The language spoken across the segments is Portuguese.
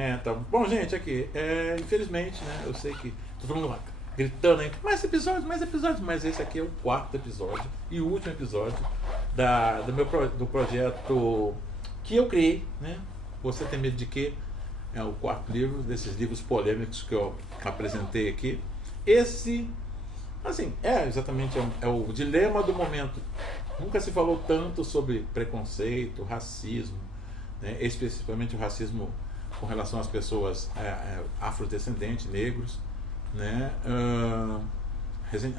Então, bom, gente, aqui, infelizmente, né, eu sei que todo mundo lá gritando aí, mais episódios, mas esse aqui é o quarto episódio e o último episódio do projeto que eu criei, né? Você tem medo de quê? É o quarto livro, desses livros polêmicos que eu apresentei aqui. Esse, assim, exatamente é o dilema do momento. Nunca se falou tanto sobre preconceito, racismo, né? Especificamente o racismo com relação às pessoas afrodescendentes, negros, né?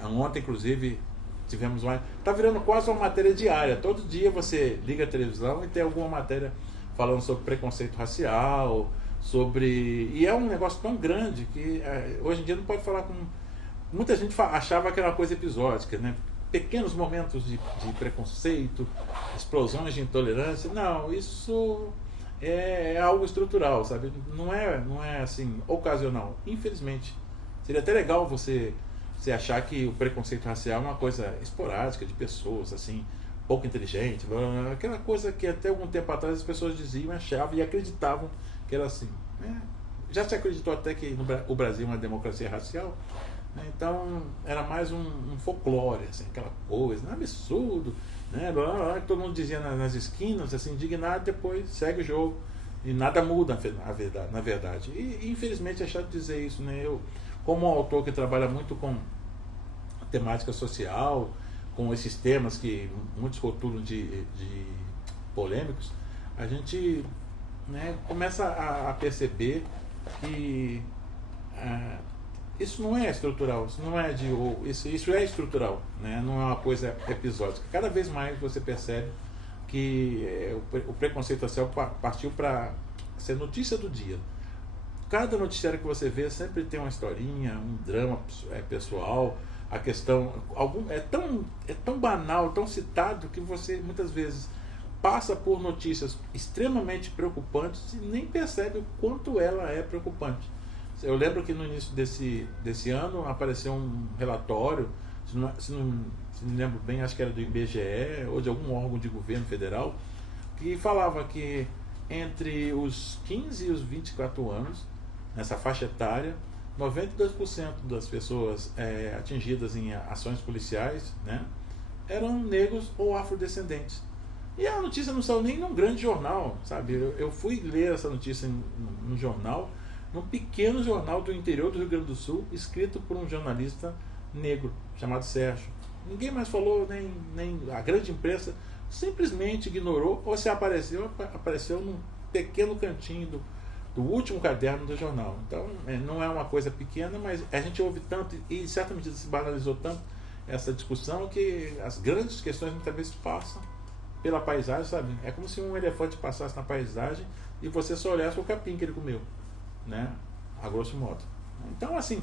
Ontem, inclusive, tivemos uma. Tá virando quase uma matéria diária. Todo dia você liga a televisão e tem alguma matéria falando sobre preconceito racial, sobre. E é um negócio tão grande que hoje em dia não pode falar com. Muita gente achava que era uma coisa episódica, né? Pequenos momentos de preconceito, explosões de intolerância. Não, isso é algo estrutural, sabe? Não é assim, ocasional. Infelizmente. Seria até legal você achar que o preconceito racial é uma coisa esporádica de pessoas, assim, pouco inteligente, aquela coisa que até algum tempo atrás as pessoas diziam, achavam e acreditavam que era assim. Né? Já se acreditou até que o Brasil é uma democracia racial, né? Então era mais um folclore, assim, aquela coisa, um absurdo, né? Que todo mundo dizia nas esquinas, assim, indignado, depois segue o jogo e nada muda na verdade. E infelizmente é chato dizer isso, né? Eu, como um autor que trabalha muito com temática social, com esses temas que muitos rotulam de polêmicos, a gente, né, começa a perceber que isso não é estrutural, isso não é isso é estrutural, né? Não é uma coisa episódica. Cada vez mais você percebe que o preconceito racial partiu para ser notícia do dia. Cada noticiário que você vê sempre tem uma historinha, um drama pessoal, a questão é tão banal, tão citado que você muitas vezes passa por notícias extremamente preocupantes e nem percebe o quanto ela é preocupante. Eu lembro que no início desse ano apareceu um relatório, se não me lembro bem, acho que era do IBGE ou de algum órgão de governo federal, que falava que entre os 15 e os 24 anos, nessa faixa etária, 92% das pessoas atingidas em ações policiais, né, eram negros ou afrodescendentes. E a notícia não saiu nem num grande jornal, sabe? Eu fui ler essa notícia num jornal, num pequeno jornal do interior do Rio Grande do Sul, escrito por um jornalista negro, chamado Sérgio. Ninguém mais falou, nem a grande imprensa simplesmente ignorou, ou se apareceu num pequeno cantinho do último caderno do jornal. Então, não é uma coisa pequena, mas a gente ouve tanto, e em certa medida se banalizou tanto essa discussão, que as grandes questões muitas vezes passam pela paisagem, sabe? É como se um elefante passasse na paisagem e você só olhasse o capim que ele comeu, né? A grosso modo. Então, assim,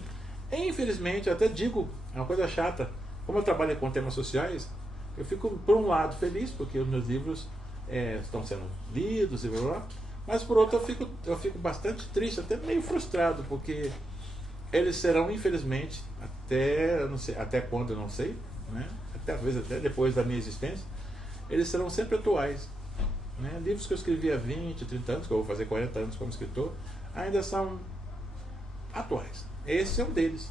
infelizmente, eu até digo, é uma coisa chata, como eu trabalho com temas sociais, eu fico, por um lado, feliz, porque os meus livros estão sendo lidos e blá blá, mas por outro eu fico bastante triste, até meio frustrado, porque eles serão, infelizmente, até quando eu não sei, né? Talvez até depois da minha existência, eles serão sempre atuais, né? Livros que eu escrevi há 20, 30 anos, que eu vou fazer 40 anos como escritor, ainda são atuais. Esse é um deles,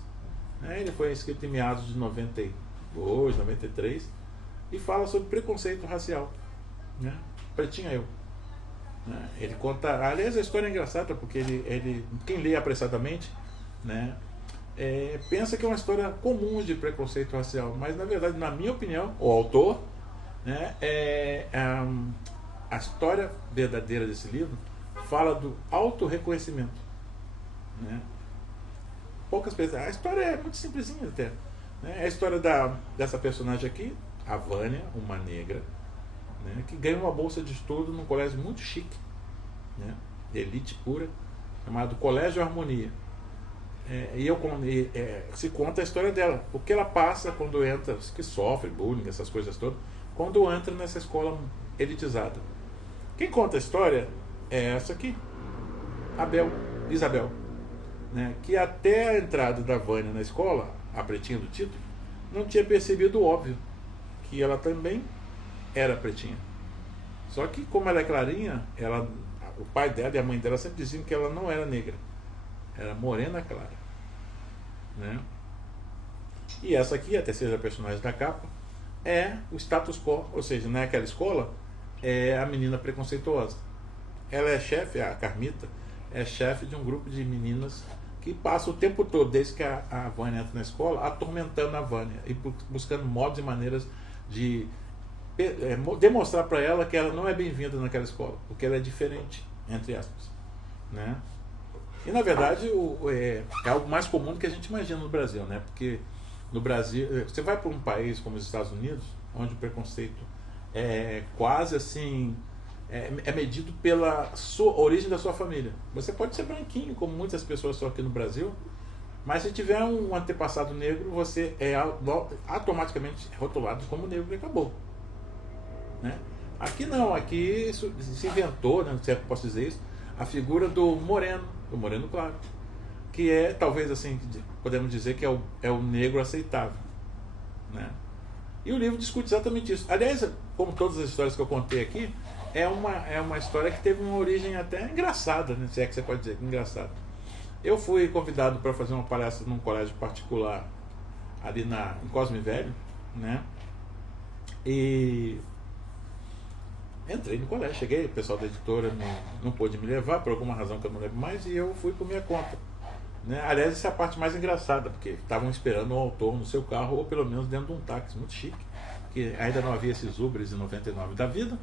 né? Ele foi escrito em meados de 92, 93 e fala sobre preconceito racial, né? Pretinho eu. Ele conta, aliás, a história é engraçada porque quem lê apressadamente, né, pensa que é uma história comum de preconceito racial, mas na verdade, na minha opinião, o autor, né, a história verdadeira desse livro fala do autorreconhecimento, né? Poucas pessoas, a história é muito simplesinha até, né? É a história dessa personagem aqui, a Vânia, uma negra, né, que ganha uma bolsa de estudo num colégio muito chique, né, elite pura, chamado Colégio Harmonia. Se conta a história dela, o que ela passa quando entra, que sofre bullying, essas coisas todas, quando entra nessa escola elitizada. Quem conta a história é essa aqui, Isabel, né, que até a entrada da Vânia na escola, a pretinha do título, não tinha percebido o óbvio, que ela também era pretinha. Só que como ela é clarinha, ela o pai dela e a mãe dela sempre diziam que ela não era negra, era morena clara, né? E essa aqui, a terceira personagem da capa, é o status quo, ou seja, naquela escola é a menina preconceituosa. Ela é chefe, a Carmita, é chefe de um grupo de meninas que passa o tempo todo, desde que a Vânia entra na escola, atormentando a Vânia e buscando modos e maneiras de demonstrar para ela que ela não é bem-vinda naquela escola, porque ela é diferente, entre aspas, né? E na verdade é algo mais comum do que a gente imagina no Brasil, né? Porque no Brasil, você vai para um país como os Estados Unidos, onde o preconceito é quase assim, é medido pela origem da sua família. Você pode ser branquinho, como muitas pessoas são aqui no Brasil, mas se tiver um antepassado negro, você é automaticamente rotulado como negro e acabou, né? Aqui não, aqui se inventou, né, se é que eu posso dizer isso, a figura do moreno claro, que é talvez assim, podemos dizer que é o negro aceitável, né? E o livro discute exatamente isso. Aliás, como todas as histórias que eu contei aqui, é uma história que teve uma origem até engraçada, né? Se é que você pode dizer, engraçada. Eu fui convidado para fazer uma palestra num colégio particular ali em Cosme Velho, né? E entrei no colégio, cheguei, o pessoal da editora não pôde me levar, por alguma razão que eu não lembro mais, e eu fui por minha conta, né? Aliás, essa é a parte mais engraçada, porque estavam esperando um autor no seu carro, ou pelo menos dentro de um táxi, muito chique, que ainda não havia esses Ubers em 99 da vida,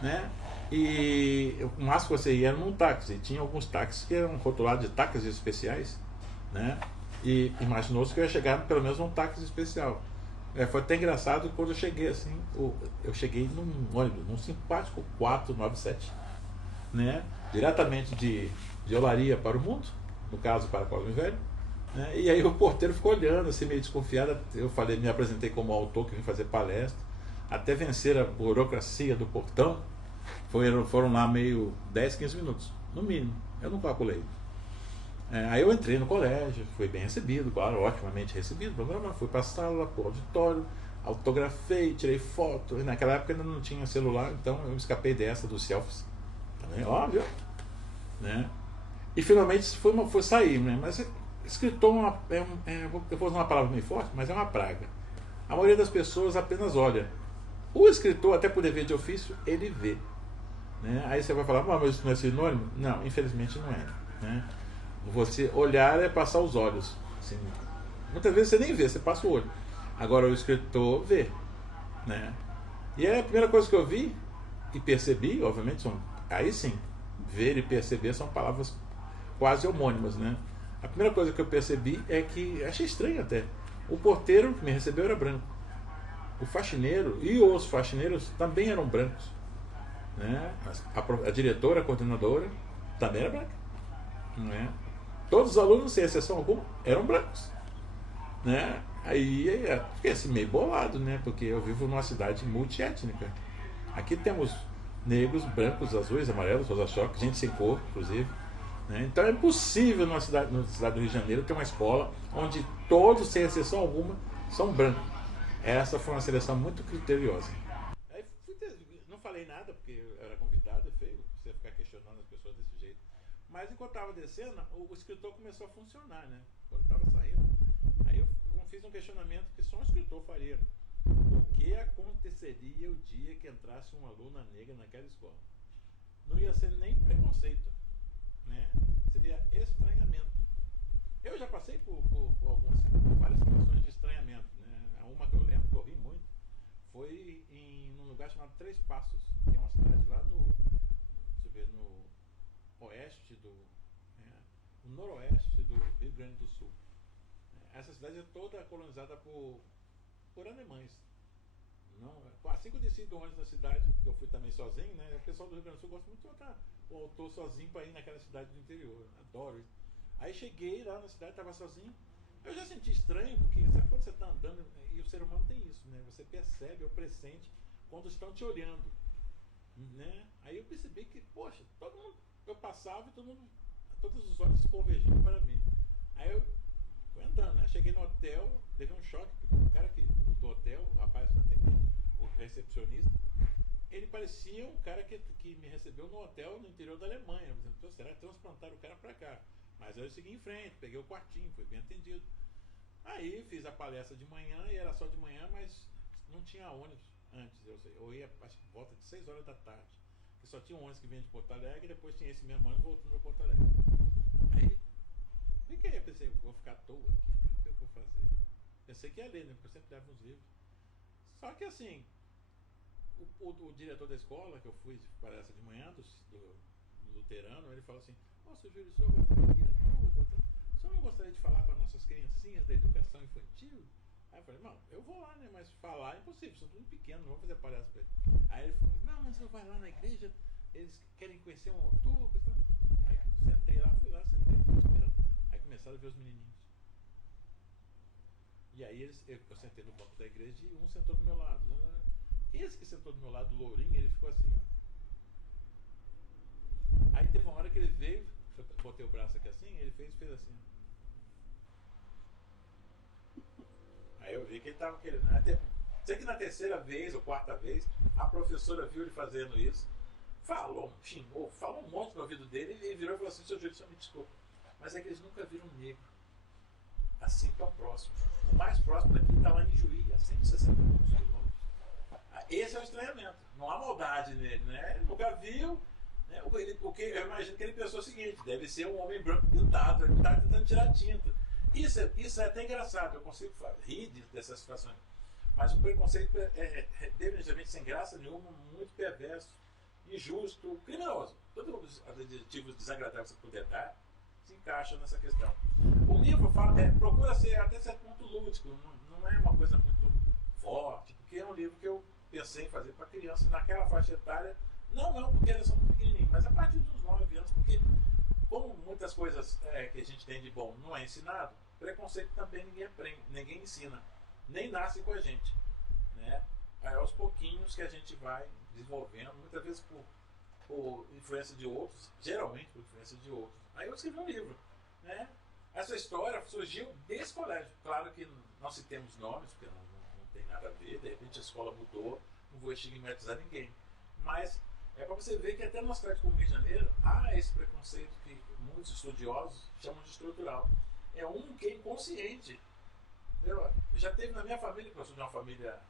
né? E o máximo que você ia era num táxi, e tinha alguns táxis que eram rotulados de táxis especiais, né? E imaginou-se que eu ia chegar pelo menos num táxi especial. Foi até engraçado quando eu cheguei assim, eu cheguei num ônibus, num simpático 497, né? Diretamente de Olaria para o Mundo, no caso para Cosme Velho, né? E aí o porteiro ficou olhando, assim, meio desconfiado. Eu falei, me apresentei como autor que vim fazer palestra, até vencer a burocracia do portão, foram lá meio 10, 15 minutos, no mínimo, eu não calculei. Aí eu entrei no colégio, fui bem recebido, claro, otimamente recebido, fui para a sala, para o auditório, autografei, tirei foto. E naquela época ainda não tinha celular, então eu escapei dessa dos selfies, também, óbvio, né? E finalmente fui sair, né? Mas escritor eu vou usar uma palavra meio forte, mas é uma praga. A maioria das pessoas apenas olha. O escritor, até por dever de ofício, ele vê, né? Aí você vai falar, mas isso não é sinônimo? Não, infelizmente não é, né? Você olhar é passar os olhos, assim, muitas vezes você nem vê, você passa o olho. Agora o escritor vê, né? E a primeira coisa que eu vi e percebi, obviamente, aí sim, ver e perceber são palavras quase homônimas, né? A primeira coisa que eu percebi é que, achei estranho até, o porteiro que me recebeu era branco, o faxineiro e os faxineiros também eram brancos, né? A diretora, a coordenadora também era branca, né? Todos os alunos, sem exceção alguma, eram brancos, né? Aí fiquei assim meio bolado, né? Porque eu vivo numa cidade multiétnica. Aqui temos negros, brancos, azuis, amarelos, rosa-choque, gente sem cor, inclusive, né? Então é impossível na cidade do Rio de Janeiro ter uma escola onde todos, sem exceção alguma, são brancos. Essa foi uma seleção muito criteriosa. Aí não falei nada, porque eu era convidado, é feio você ficar questionando as pessoas desse jeito. Mas enquanto estava descendo, o escritor começou a funcionar, né? Quando estava saindo, aí eu fiz um questionamento que só um escritor faria. O que aconteceria o dia que entrasse uma aluna negra naquela escola? Não ia ser nem preconceito, né? Seria estranhamento. Eu já passei por várias situações de estranhamento, né? Uma que eu lembro, que eu ri muito, foi num lugar chamado Três Passos, que é uma cidade lá no oeste no noroeste do Rio Grande do Sul. Essa cidade é toda colonizada por alemães. Não, assim que eu desci do ônibus na cidade, eu fui também sozinho, né? O pessoal do Rio Grande do Sul gosta muito de botar o autor sozinho para ir naquela cidade do interior. Adoro isso. Aí cheguei lá na cidade, estava sozinho. Eu já senti estranho, porque sabe quando você está andando, e o ser humano tem isso, né? Você percebe ou pressente quando estão te olhando, né? Aí eu percebi que, poxa, todo mundo, eu passava e todos os olhos se convergiam para mim. Aí eu fui andando, né? Cheguei no hotel, levei um choque, porque o cara do hotel, o rapaz, o recepcionista, ele parecia um cara que me recebeu no hotel no interior da Alemanha. Por exemplo, será que transplantaram o cara para cá? Mas aí eu segui em frente, peguei o quartinho, fui bem atendido. Aí fiz a palestra de manhã e era só de manhã, mas não tinha ônibus antes. Eu ia, acho que volta de 6 horas da tarde. Porque só tinha um ônibus que vinha de Porto Alegre e depois tinha esse mesmo ônibus voltando para Porto Alegre. Aí fiquei, eu pensei, vou ficar à toa aqui, o que eu vou fazer? Pensei que ia ler, né? Porque eu sempre levo uns livros. Só que assim, o diretor da escola, que eu fui para essa de manhã, do luterano, ele falou assim: nossa, Júlio, o senhor vai ficar aqui à toa? O senhor não gostaria de falar com as nossas criancinhas da educação infantil? Aí eu falei: não, eu vou lá, né? Mas falar é impossível, são tudo pequeno, não vou fazer palestra para eles. Aí ele falou: não, mas você vai lá na igreja, eles querem conhecer um autor. Aí sentei lá, fui lá, sentei, fui esperando. Aí começaram a ver os menininhos. E aí eu sentei no banco da igreja e um sentou do meu lado. Esse que sentou do meu lado, o lourinho, ele ficou assim, ó. Aí teve uma hora que ele veio, eu botei o braço aqui assim, ele fez assim. Aí eu vi que ele estava querendo. Sei que na terceira vez ou quarta vez, a professora viu ele fazendo isso, falou, xingou, falou um monte no ouvido dele, e ele virou e falou assim: seu Júlio, só me desculpa, mas é que eles nunca viram um negro assim tão próximo. O mais próximo daqui está lá em Juí, a 160 quilômetros. Esse é o estranhamento. Não há maldade nele, né? Ele nunca viu. Né? Porque eu imagino que ele pensou o seguinte: deve ser um homem branco pintado, ele está tentando tirar tinta. Isso é até engraçado, eu consigo rir dessas situações. Mas o preconceito é definitivamente sem graça nenhuma, muito perverso, injusto, criminoso. Todos os adjetivos desagradáveis que você puder dar se encaixam nessa questão. O livro procura ser até certo ponto lúdico, não é uma coisa muito forte, porque é um livro que eu pensei em fazer para crianças naquela faixa etária, não porque elas são muito pequenininhas, mas a partir dos 9 anos, porque como muitas coisas que a gente tem de bom não é ensinado, preconceito também ninguém aprende, ninguém ensina, nem nasce com a gente, né? É aos pouquinhos que a gente vai desenvolvendo, muitas vezes por influência de outros, geralmente por influência de outros. Aí eu escrevi um livro, né? Essa história surgiu desse colégio. Claro que não citemos nomes, porque não tem nada a ver, de repente a escola mudou, não vou estigmatizar ninguém. Mas é para você ver que até numa cidade como Rio de Janeiro há esse preconceito que muitos estudiosos chamam de estrutural. É que é inconsciente. Já teve na minha família, que eu sou de uma família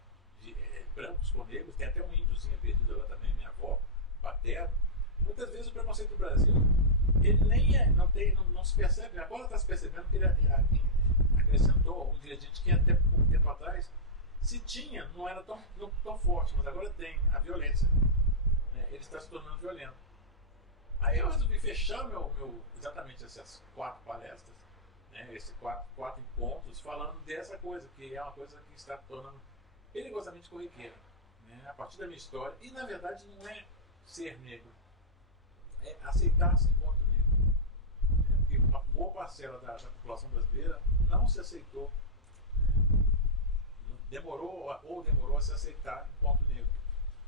de brancos com negros, tem até um índiozinho perdido lá também, minha avó paterna. Muitas vezes o preconceito do Brasil, ele nem não se percebe. Agora está se percebendo que ele acrescentou um ingrediente que até pouco tempo atrás, se tinha, não era tão forte, mas agora tem, a violência. Né? Ele está se tornando violento. Aí eu resolvi fechar exatamente essas 4 palestras, né, esses quatro encontros, falando dessa coisa, que é uma coisa que está tornando perigosamente corriqueira, né, a partir da minha história. E na verdade não é ser negro, é aceitar-se enquanto negro, né, porque uma boa parcela da população brasileira não se aceitou, né, demorou a se aceitar enquanto negro.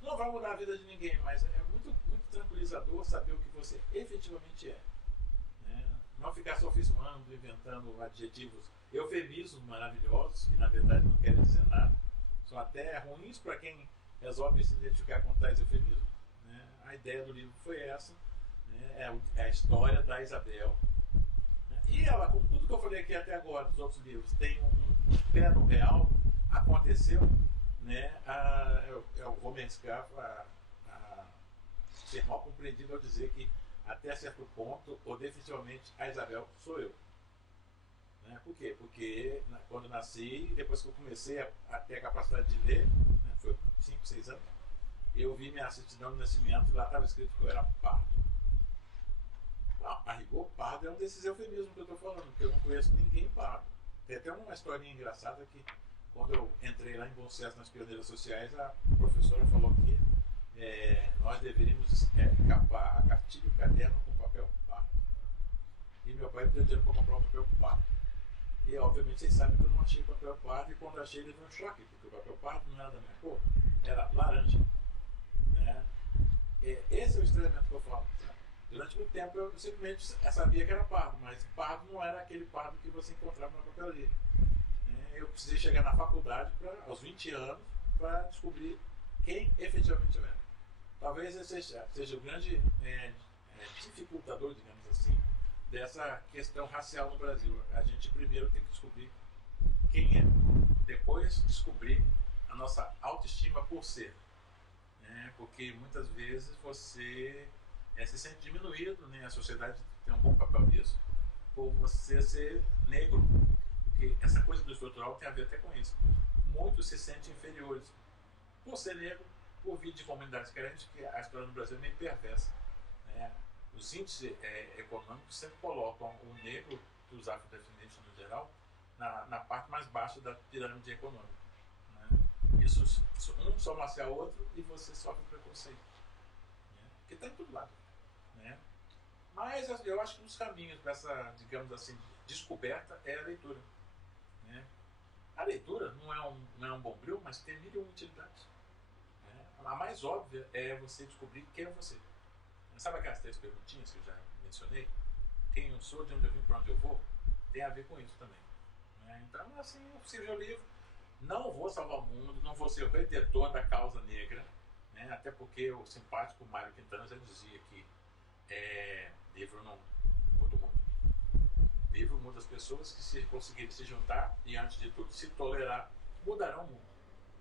Não vai mudar a vida de ninguém, mas é muito, muito tranquilizador saber o que você efetivamente é, né? Não ficar sofismando, inventando adjetivos, eufemismos maravilhosos, que na verdade não querem dizer nada, são até ruins para quem resolve se identificar com tais eufemismos, né? A ideia do livro foi essa, né? É a história da Isabel, né? E ela, como tudo que eu falei aqui até agora dos outros livros, tem um pé no real, aconteceu, né? Eu vou me arriscar a ser mal compreendido ao dizer que até certo ponto, ou definitivamente, a Isabel sou eu. Né? Por quê? Porque quando nasci, depois que eu comecei a ter a capacidade de ler, né, foi 5, 6 anos, eu vi minha certidão de nascimento e lá estava escrito que eu era pardo. A rigor, pardo é um desses eufemismos que eu estou falando, porque eu não conheço ninguém pardo. Tem até uma historinha engraçada que, quando eu entrei lá em Bom Sucesso nas Pioneiras Sociais, a professora falou que nós deveríamos encapar a cartilha e o caderno com papel pardo. E meu pai me deu dinheiro para comprar um papel pardo. E obviamente vocês sabem que eu não achei papel pardo, e quando achei ele veio um choque, porque o papel pardo não era da minha cor, era laranja. Né? Esse é o estranhamento que eu falo. Durante muito tempo eu simplesmente sabia que era pardo, mas pardo não era aquele pardo que você encontrava na papelaria. Eu precisei chegar na faculdade aos 20 anos para descobrir quem efetivamente eu era. Talvez esse seja o grande dificultador, digamos assim, dessa questão racial no Brasil. A gente primeiro tem que descobrir quem é, depois descobrir a nossa autoestima por ser. Porque muitas vezes você se sente diminuído, né? A sociedade tem um bom papel nisso, por você ser negro, porque essa coisa do estrutural tem a ver até com isso. Muitos se sentem inferiores por ser negro, por vir de comunidades carentes, que a história no Brasil é meio perversa. Né? Os índices econômicos sempre colocam o negro, os afrodescendentes no geral, na parte mais baixa da pirâmide econômica. Né? Isso, um soma-se a outro e você sofre preconceito. Né? Que está em todo lado. Né? Mas eu acho que um dos caminhos dessa, digamos assim, descoberta é a leitura. Né? A leitura não é um bombril, mas tem mil e uma utilidades. Né? A mais óbvia é você descobrir quem é você. Sabe aquelas 3 perguntinhas que eu já mencionei? Quem eu sou, de onde eu vim, para onde eu vou? Tem a ver com isso também. Né? Então, assim, eu escrevi o livro. Não vou salvar o mundo, não vou ser o redentor da causa negra, né? Até porque o simpático Mário Quintana já dizia que livro não muda o mundo. Livro muda as pessoas que, se conseguirem se juntar e, antes de tudo, se tolerar, mudarão o mundo.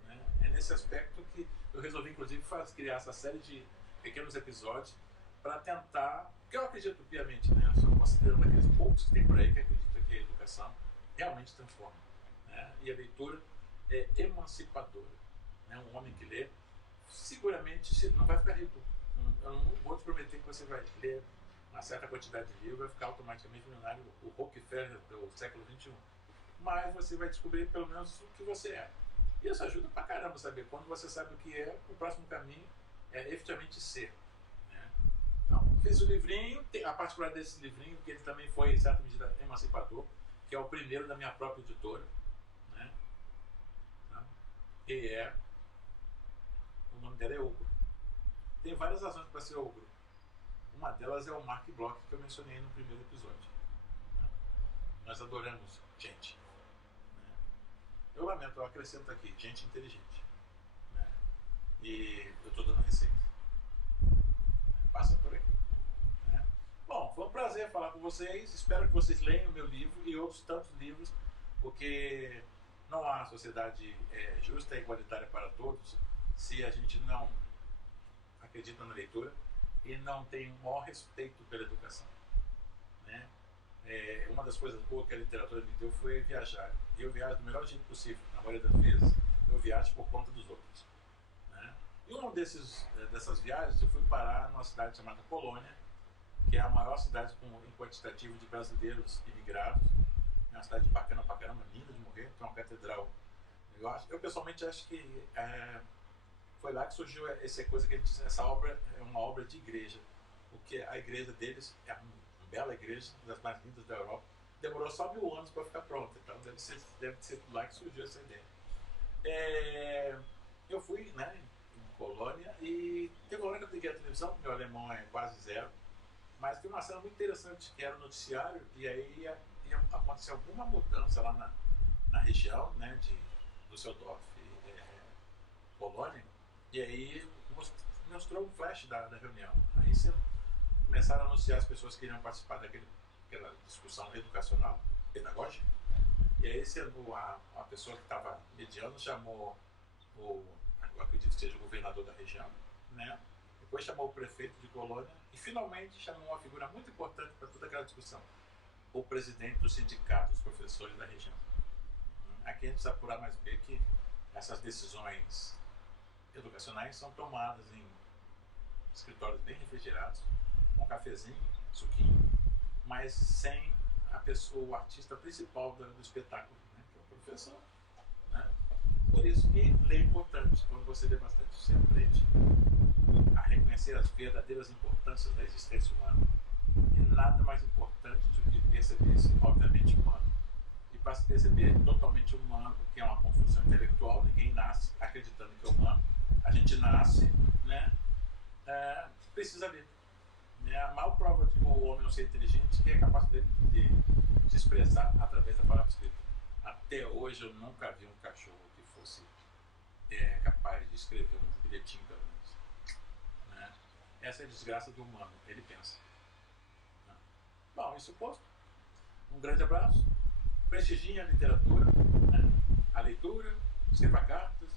Né? É nesse aspecto que eu resolvi, inclusive, criar essa série de pequenos episódios para tentar, porque eu acredito piamente, né? Eu sou considerando aqueles poucos que tem por aí que acreditam que a educação realmente transforma. Né? E a leitura é emancipadora. Né? Um homem que lê, seguramente não vai ficar rico. Eu não vou te prometer que você vai ler uma certa quantidade de livros e vai ficar automaticamente milionário, o Rockefeller do século XXI. Mas você vai descobrir pelo menos o que você é. E isso ajuda pra caramba saber. Quando você sabe o que é, o próximo caminho é efetivamente ser. Né? Então, fiz o livrinho, a particular desse livrinho, que ele também foi, em certa medida, emancipador, que é o primeiro da minha própria editora. Né? E o nome dela é Ogro. Tem várias razões para ser Ogro. Uma delas é o Mark Bloch, que eu mencionei no primeiro episódio. Né? Nós adoramos gente. Né? Eu lamento, eu acrescento aqui, gente inteligente. Né? E eu estou dando a receita. Passa por aqui. Né? Bom, foi um prazer falar com vocês. Espero que vocês leiam o meu livro e outros tantos livros, porque não há sociedade justa e igualitária para todos se a gente não acredita na leitura e não tem o maior respeito pela educação. Né? Uma das coisas boas que a literatura me deu foi viajar. E eu viajo do melhor jeito possível. Na maioria das vezes, eu viajo por conta dos outros. Né? E uma dessas viagens, eu fui parar numa cidade chamada Colônia, que é a maior cidade em quantitativo de brasileiros imigrados. É uma cidade bacana pra caramba, linda de morrer, tem uma catedral. Eu pessoalmente acho que foi lá que surgiu essa coisa que ele diz, essa obra é uma obra de igreja, porque a igreja deles é uma bela igreja, uma das mais lindas da Europa, demorou só 1000 anos para ficar pronta, então deve ser lá que surgiu essa ideia. Eu fui, né, em Colônia, e teve uma hora que eu liguei a televisão, meu alemão é quase zero, mas tem uma cena muito interessante, que era o noticiário, e aí ia acontecer alguma mudança lá na região, né, de Düsseldorf, Colônia. E aí mostrou um flash da reunião. Aí começaram a anunciar as pessoas que iriam participar daquela discussão educacional, pedagógica. E aí a pessoa que estava mediando chamou eu acredito que seja o governador da região, né? Depois chamou o prefeito de Colônia e finalmente chamou uma figura muito importante para toda aquela discussão, o presidente do sindicato dos professores da região. Aqui a gente precisa apurar mais bem que essas decisões educacionais são tomadas em escritórios bem refrigerados, com um cafezinho, suquinho, mas sem a pessoa, o artista principal do espetáculo, né, que é o professor. Né? Por isso que ler é importante. Quando você lê bastante, você aprende a reconhecer as verdadeiras importâncias da existência humana. E nada mais importante do que perceber-se, obviamente, humano. E para se perceber totalmente humano, que é uma construção intelectual, ninguém nasce acreditando que é humano. A gente nasce, né, precisa ler. Né? A maior prova de que o homem é um ser inteligente é a capacidade de se expressar através da palavra escrita. Até hoje eu nunca vi um cachorro que fosse capaz de escrever um bilhetinho, pelo menos. Essa é a desgraça do humano, ele pensa. Bom, isso posto. Um grande abraço. Prestigiem a literatura, né? A leitura, escreva cartas,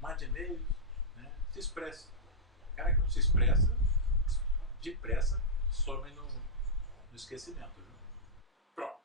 mande e-mails, né? Se expresse. O cara que não se expressa, depressa, some no esquecimento. Viu? Pronto.